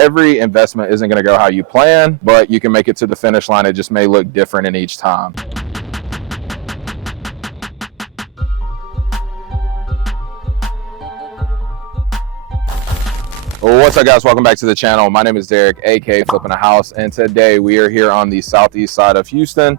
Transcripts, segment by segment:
every investment isn't going to go how you plan, but you can make it to the finish line. It just may look different in each time. Well, what's up, guys? Welcome back to the channel. My name is Derek, aka Flippingahouse, and today we are here on the southeast side of Houston.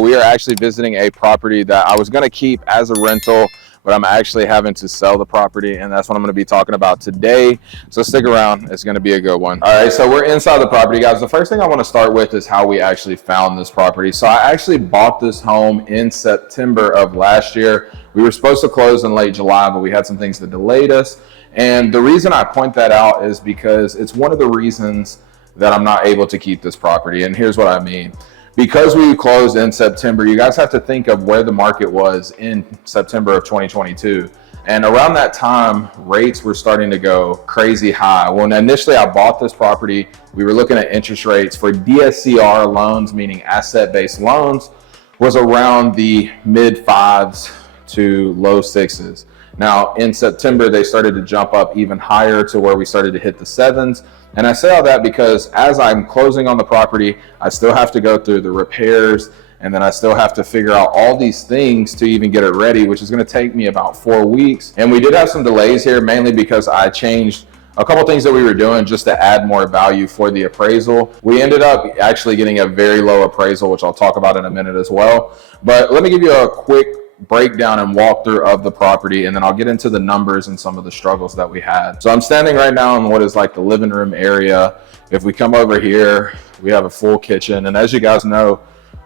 We are actually visiting a property that I was going to keep as a rental, but I'm actually having to sell the property, and that's what I'm going to be talking about today. So stick around, it's going to be a good one. All right, so we're inside the property, guys. The first thing I want to start with is how we actually found this property. So I actually bought this home in September of last year. We were supposed to close in late July, but we had some things that delayed us. And the reason I point that out is because it's one of the reasons that I'm not able to keep this property. And here's what I mean. Because we closed in September, you guys have to think of where the market was in September of 2022. And around that time, rates were starting to go crazy high. When initially I bought this property, we were looking at interest rates for DSCR loans, meaning asset-based loans, was around the mid 5s to low 6s. Now in September, they started to jump up even higher to where we started to hit the 7s. And I say all that because as I'm closing on the property, I still have to go through the repairs, and then I still have to figure out all these things to even get it ready, which is going to take me about 4 weeks. And we did have some delays here, mainly because I changed a couple things that we were doing just to add more value for the appraisal. We ended up actually getting a very low appraisal, which I'll talk about in a minute as well. But let me give you a quick breakdown and walkthrough of the property, and then I'll get into the numbers and some of the struggles that we had. So I'm standing right now in what is like the living room area. If we come over here, we have a full kitchen, and as you guys know,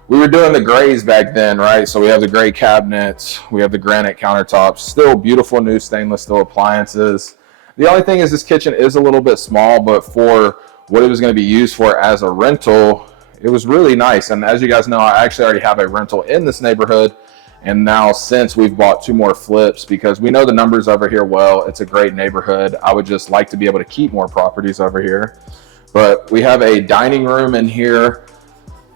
we were doing the grays back then, right? So we have the gray cabinets, we have the granite countertops, still beautiful new stainless steel appliances. The only thing is this kitchen is a little bit small, but for what it was going to be used for as a rental, it was really nice. And as you guys know, I actually already have a rental in this neighborhood. And now since we've bought 2 more flips, because we know the numbers over here well, it's a great neighborhood. I would just like to be able to keep more properties over here. But we have a dining room in here.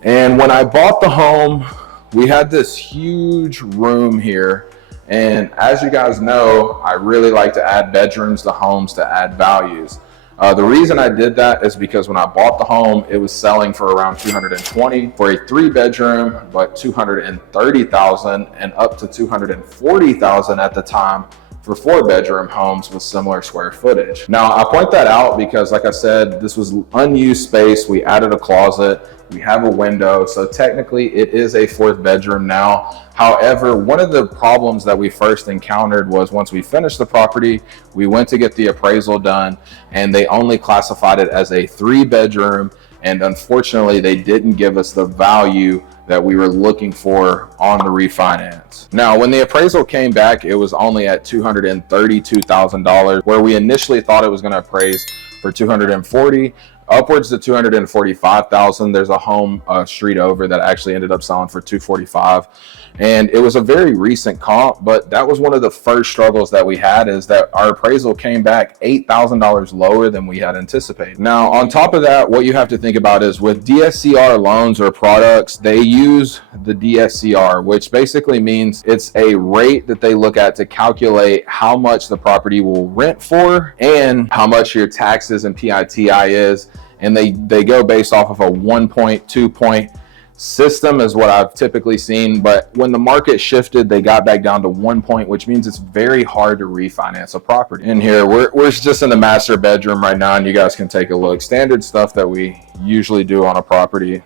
And when I bought the home, we had this huge room here. And as you guys know, I really like to add bedrooms to homes to add values. The reason I did that is because when I bought the home, it was selling for around $220 for a 3-bedroom, but $230,000 and up to $240,000 at the time for 4-bedroom homes with similar square footage. Now, I point that out because, like I said, this was unused space. We added a closet, we have a window, so technically it is a 4th bedroom now. However, one of the problems that we first encountered was once we finished the property, we went to get the appraisal done, and they only classified it as a 3-bedroom, and unfortunately, they didn't give us the value that we were looking for on the refinance. Now, when the appraisal came back, it was only at $232,000, where we initially thought it was going to appraise for $240,000, upwards to $245,000. There's a home street over that actually ended up selling for $245,000. And it was a very recent comp, but that was one of the first struggles that we had, is that our appraisal came back $8,000 lower than we had anticipated. Now, on top of that, what you have to think about is with DSCR loans or products, they use the DSCR, which basically means it's a rate that they look at to calculate how much the property will rent for and how much your taxes and PITI is. And they go based off of a 1-point, 2-point system is what I've typically seen. But when the market shifted, they got back down to 1 point, which means it's very hard to refinance a property. In here, we're just in the master bedroom right now, and you guys can take a look. Standard stuff that we usually do on a property.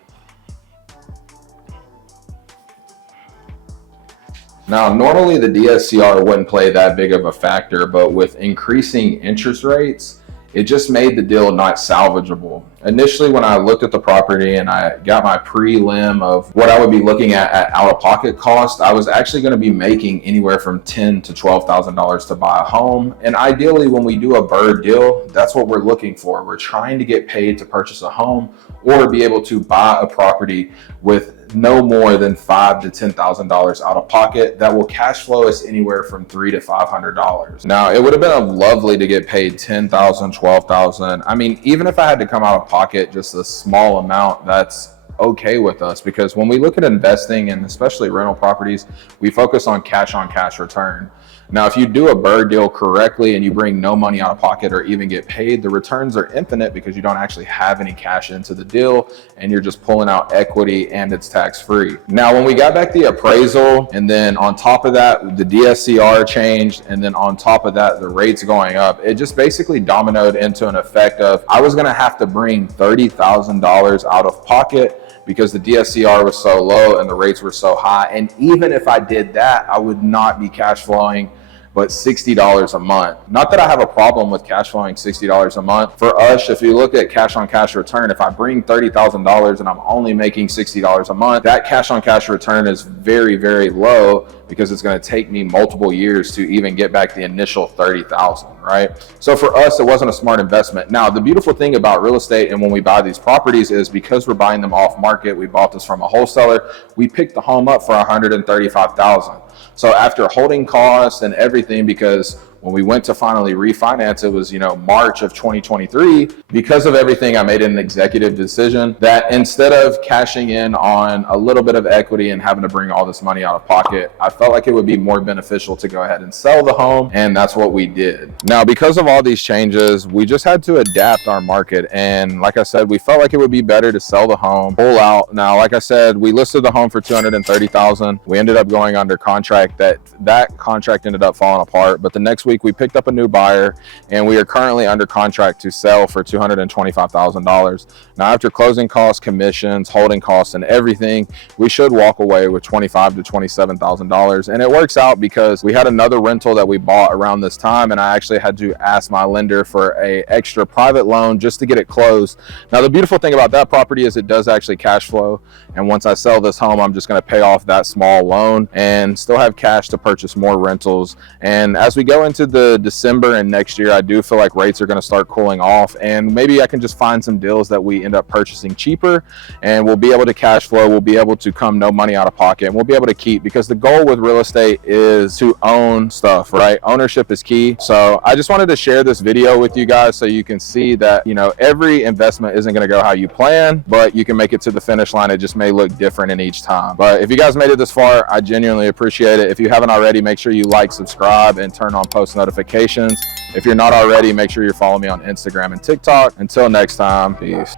Now, normally the DSCR wouldn't play that big of a factor, but with increasing interest rates, it just made the deal not salvageable. Initially, when I looked at the property and I got my prelim of what I would be looking at out-of-pocket cost, I was actually going to be making anywhere from $10,000 to $12,000 to buy a home. And ideally, when we do a bird deal, that's what we're looking for. We're trying to get paid to purchase a home or be able to buy a property with no more than $5,000 to $10,000 out of pocket that will cash flow us anywhere from $300 to $500. Now, it would have been lovely to get paid $10,000, $12,000. I mean, even if I had to come out of pocket just a small amount, that's okay with us, because when we look at investing and especially rental properties, we focus on cash return. Now, if you do a bird deal correctly and you bring no money out of pocket or even get paid, the returns are infinite because you don't actually have any cash into the deal and you're just pulling out equity and it's tax-free. Now, when we got back the appraisal, and then on top of that, the DSCR changed, and then on top of that, the rates going up, it just basically dominoed into an effect of I was gonna have to bring $30,000 out of pocket because the DSCR was so low and the rates were so high. And even if I did that, I would not be cash flowing but $60 a month. Not that I have a problem with cash flowing $60 a month. For us, if you look at cash on cash return, if I bring $30,000 and I'm only making $60 a month, that cash on cash return is very, very low because it's going to take me multiple years to even get back the initial $30,000, right? So for us, it wasn't a smart investment. Now, the beautiful thing about real estate and when we buy these properties is because we're buying them off market, we bought this from a wholesaler, we picked the home up for $135,000. So after holding costs and everything, because when we went to finally refinance, it was, March of 2023. Because of everything, I made an executive decision that instead of cashing in on a little bit of equity and having to bring all this money out of pocket, I felt like it would be more beneficial to go ahead and sell the home. And that's what we did. Now, because of all these changes, we just had to adapt our market. And like I said, we felt like it would be better to sell the home, pull out. Now, like I said, we listed the home for $230,000. We ended up going under contract. That contract ended up falling apart. But the next week we picked up a new buyer and we are currently under contract to sell for $225,000. Now, after closing costs, commissions, holding costs, and everything, we should walk away with $25,000 to $27,000. And it works out because we had another rental that we bought around this time, and I actually had to ask my lender for an extra private loan just to get it closed. Now, the beautiful thing about that property is it does actually cash flow. And once I sell this home, I'm just going to pay off that small loan and still have cash to purchase more rentals. And as we go into the December and next year, I do feel like rates are going to start cooling off, and maybe I can just find some deals that we end up purchasing cheaper, and we'll be able to cash flow. We'll be able to come no money out of pocket, and we'll be able to keep, because the goal with real estate is to own stuff, right? Ownership is key. So I just wanted to share this video with you guys so you can see that, every investment isn't going to go how you plan, but you can make it to the finish line. It just may look different in each time. But if you guys made it this far, I genuinely appreciate it. If you haven't already, make sure you like, subscribe, and turn on post notifications. If you're not already, make sure you're following me on Instagram and TikTok. Until next time, peace.